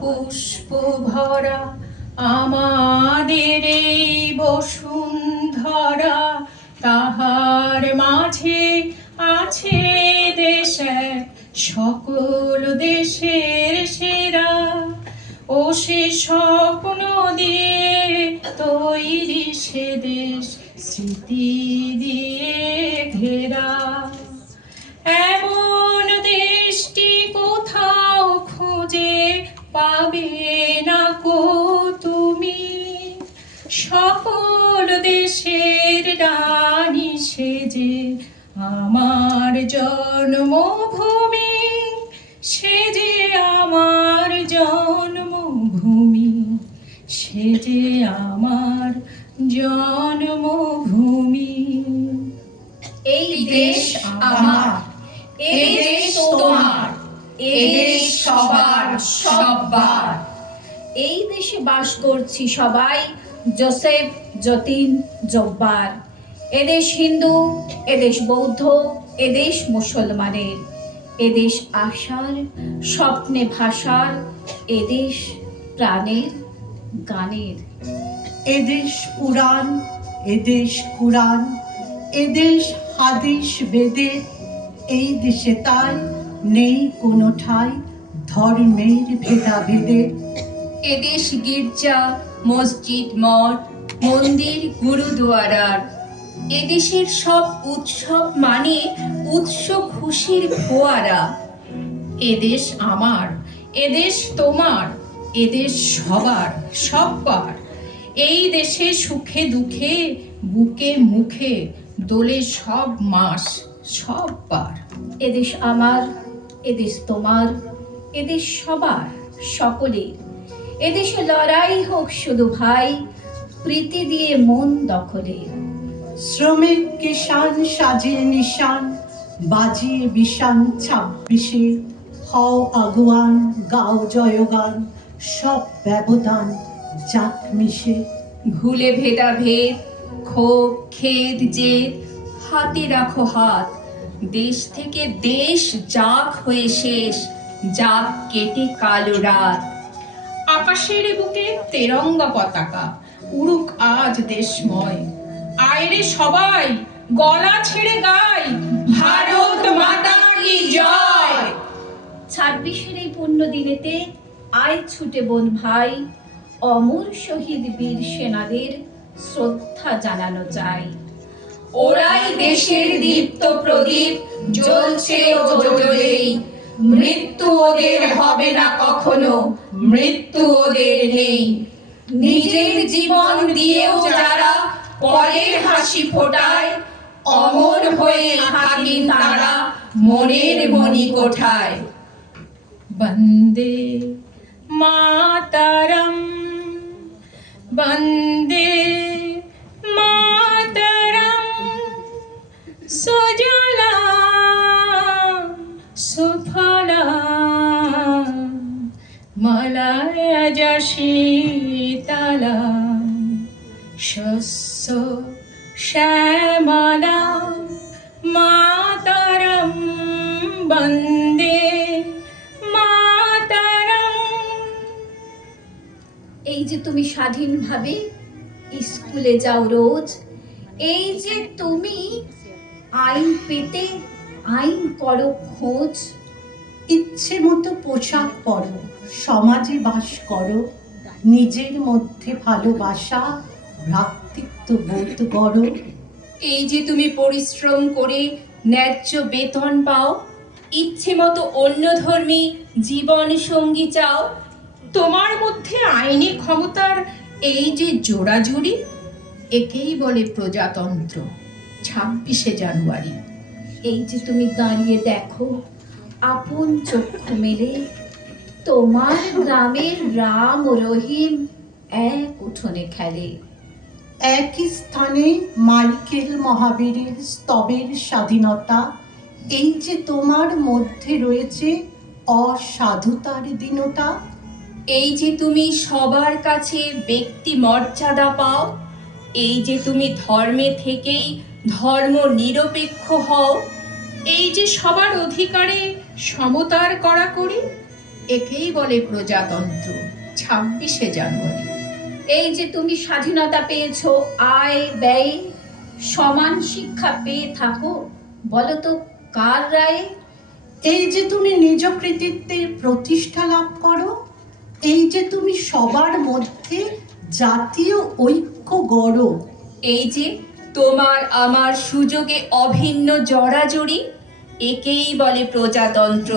পুষ্প ভরা আমাদের এই বসুন্ধরা, তাহার মাঝে আছে দেশ এক, সকল দেশের সেরা। ও সে স্বপ্ন দিয়ে তৈরি সে দেশ, স্মৃতি দিয়ে ঘেরা। এমন দেশটি কোথাও খুঁজে পাবে না কো তুমি, সকল দেশের রানী সেজে আমার জন্মভূমি, সেজে আমার জন্মভূমি, সেজে আমার জন্মভূমি। এই দেশ আমার, এই দেশ তোমার, এই দেশ সবার সববার। এই দেশে বাস করছি সবাই, জোসেফ, যতীন, জব্বার। এদেশ হিন্দু, এদেশ বৌদ্ধ, এদেশ মুসলমানের। এদেশ আশার, স্বপ্নে ভাষার, এদেশ প্রাণের, গানের। এদেশ পুরাণ, এদেশ কুরআন, এদেশ হাদিস বেদের। এই দেশে তাই নেই কোনো ঠাঁই ধর্মের ভেদাভেদের। এদেশ গির্জা, মসজিদ, মঠ, মন্দির, গুরুদুয়ারার। এদেশের সব উৎসব মানে উৎস খুশির ফোয়ারা। এদেশ আমার, এদেশ তোমার, এদেশ সবার সববার। এই দেশে সুখে দুঃখে বুকে মুখে দোলে সব মাস সববার। এদেশ আমার, এদেশ তোমার, এদেশ সবার সকলের। এদেশে লড়াই হোক শুধু ভাই, প্রীতি দিয়ে মন দখলের। শ্রমিক কিষান সাজিয়ে নিশান, বাজিয়ে বিশান 26-এ। হও আগুয়ান, গাও জয়গান, সব ব্যবধান যাক মিশে। ভুলে ভেদাভেদ, ক্ষোভ, খেদ, জেদ, হাতে রাখো হাত। দেশ থেকে দেশ যাক হয়ে শেষ, যাক কেটে কালো রাত। আকাশের বুকে তেরঙ্গা পতাকা, উড়ুক আজ দেশময়। আয়রে সবাই গলা ছেড়ে গাই, ভারত মাতা কি জয়। 26-এর এই পুণ্য দিনেতে আয় ছুটে বোন ভাই, অমর শহীদ বীর সেনাদের শ্রদ্ধা জানানো চাই। ওরাই দেশের দীপ্ত প্রদীপ, জ্বলছে ও জ্বলেই। মৃত্যু ওদের হবে না কখনো, মৃত্যু ওদের নেই। নিজের জীবন দিয়েও যারা পরের হাসি ফোটায়, অমর হয়ে থাকেন তারা মনের মণিকোঠায়। বন্দে মাতরম, বন্দে মাতরম, সুজলাম সুফলাম, মলয়জ শীতলাম, শস্য শ্যামলাম। মাতরম বন্দে মাতরম। এই যে তুমি স্বাধীনভাবে স্কুলে যাও রোজ, এই যে তুমি আইন পেতে আইন করো খোঁজ। ইচ্ছে মতো পোশাক পরো, সমাজে বাস করো, নিজের মধ্যে ভালোবাসা ভ্রাতৃত্ব বোধ করো। এই যে তুমি পরিশ্রম করে ন্যায্য বেতন পাও, ইচ্ছে মতো অন্য ধর্মী জীবন সঙ্গী চাও। তোমার মধ্যে আইনি ক্ষমতার এই যে জোড়াজুড়ি, একেই বলে প্রজাতন্ত্র। 26শে জানুয়ারি। এই যে তুমি দাঁড়িয়ে দেখো আপন চক্ষু মেলে, তোমার গ্রামের রাম ও রহিম এক উঠোনে খেলে। একই স্থানে মাইকেল মহাবীরের স্তবের স্বাধীনতা। এই যে তোমার মধ্যে রয়েছে অসাধুতার দীনতা। এই যে তুমি সবার কাছে ব্যক্তি মর্যাদা পাও, এই যে তুমি ধর্মে থেকেই ধর্ম নিরপেক্ষ হও। এই যে সবার অধিকারে সমতার কড়াকড়ি, একেই বলে প্রজাতন্ত্র। 26শে জানুয়ারি। এই যে তুমি স্বাধীনতা পেয়েছো, আয় ব্যয় সমান শিক্ষা পেয়ে থাকো, বলো তো কার রায়ে? এই যে তুমি নিজ কৃতিত্বে প্রতিষ্ঠা লাভ করো, এই যে তুমি সবার মধ্যে জাতীয় ঐক্য গড়ো, এই যে তোমার আমার সুযোগে অভিন্ন জড়াজড়ি, একেই বলে প্রজাতন্ত্র।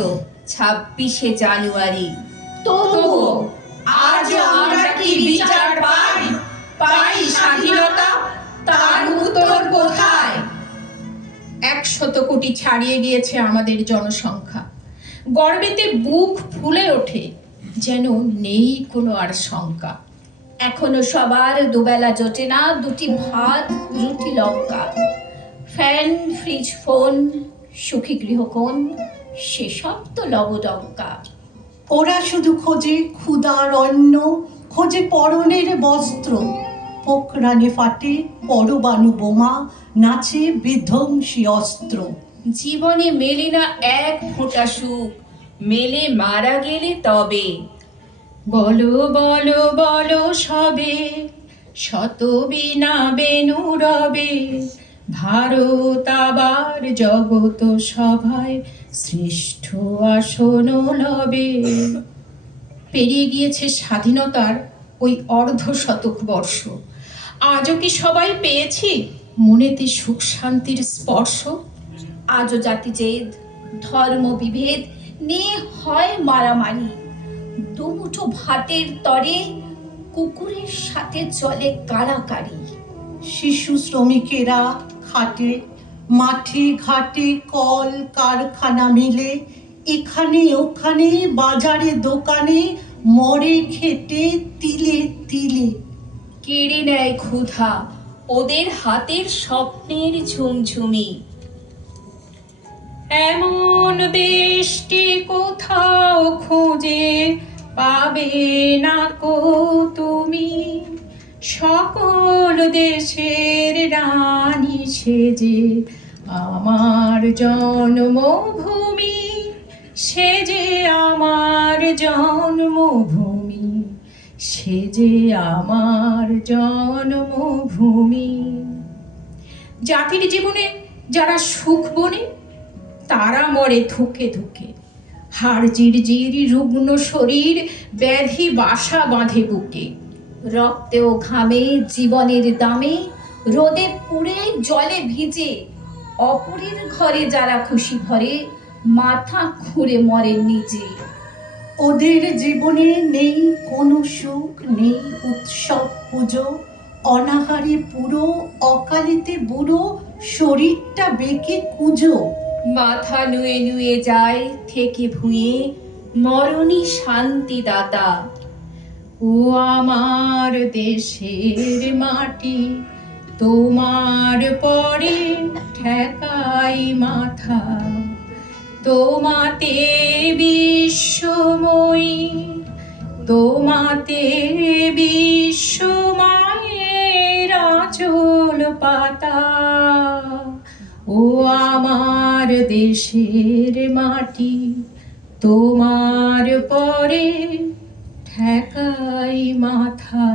26শে জানুয়ারি। তবুও আজও আমরা কি বিচার পাই? পাই স্বাধীনতা? তার উত্তর কোথায়? 100 কোটি ছাড়িয়ে গিয়েছে আমাদের জনসংখ্যা। গর্বেতে বুক ফুলে ওঠে, যেন নেই কোনো আর শঙ্কা। এখনো সবার দুবেলা জোটে না দুটি ভাত রুটি লঙ্কা। ফ্যান ফ্রিজ ফোন সুখী গৃহকোণ, সেসব তো লবডঙ্কা। ওরা শুধু খোঁজে ক্ষুধার অন্ন, খোঁজে পরনের বস্ত্র, পোকরানে ফাটে পরমাণু বোমা, নাচে বিধ্বংসী অস্ত্র। জীবনে মেলে না এক ফোঁটা সুখ, মেলে মারা গেলে তবে। বলো বলো বলো সবে, শত বিনা বেনু রবে, ভারত আবার জগত সভায় শ্রেষ্ঠ আসন লবে। পেরিয়ে গিয়েছে স্বাধীনতার ওই 1/2 বর্ষ। আজও কি সবাই পেয়েছি মনেতে সুখ শান্তির স্পর্শ? আজও জাতিজেদ ধর্ম বিভেদ নিয়ে হয় মারামারি। দুমুঠো ভাতের তরে কুকুরের সাথে চলে কাড়াকাড়ি। শিশু শ্রমিকেরা খাটে মাঠে ঘাটে, কল কারখানা মিলে, এখানে ওখানে বাজারে দোকানে, মরে খেটে তিলে তিলে। কেড়ে নেয় ক্ষুধা ওদের হাতের স্বপ্নের ঝুমঝুমি। এমন দেশটি কোথাও খুঁজে পাবে না কো তুমি, সকল দেশের রানী সেজে আমার জন্মভূমি, সেজে আমার জন্মভূমি, সেজে আমার জন্মভূমি। জাতির জীবনে যারা সুখ বনে, তারা মরে ধুকে ধুকে। হাড় জিরজির রুগ্ন শরীর, ব্যাধি বাসা বাঁধে বুকে। রক্তে ও ঘামে জীবনের দামে, রোদে পুড়ে জলে ভিজে, অপরের ঘরে যারা খুশি ভরে, মাথা খুঁড়ে মরে নিজে। ওদের জীবনে নেই কোনো সুখ, নেই উৎসব পুজো, অনাহারে পুরো, অকালেতে বুড়ো, শরীরটা বেঁকে কুঁজো। মাথা নুয়ে নুয়ে যায় থেকে ভুঁয়ে, মরণী শান্তিদাতা। ও আমার দেশের মাটি, তোমার পরে ঠেকাই মাথা, তোমাতে বিশ্বময়ী, তোমাতে বিশ্বমায়ের আঁচল পাতা। ও আমার দেশের মাটি, তোমার পরে ঠেকাই মাথা।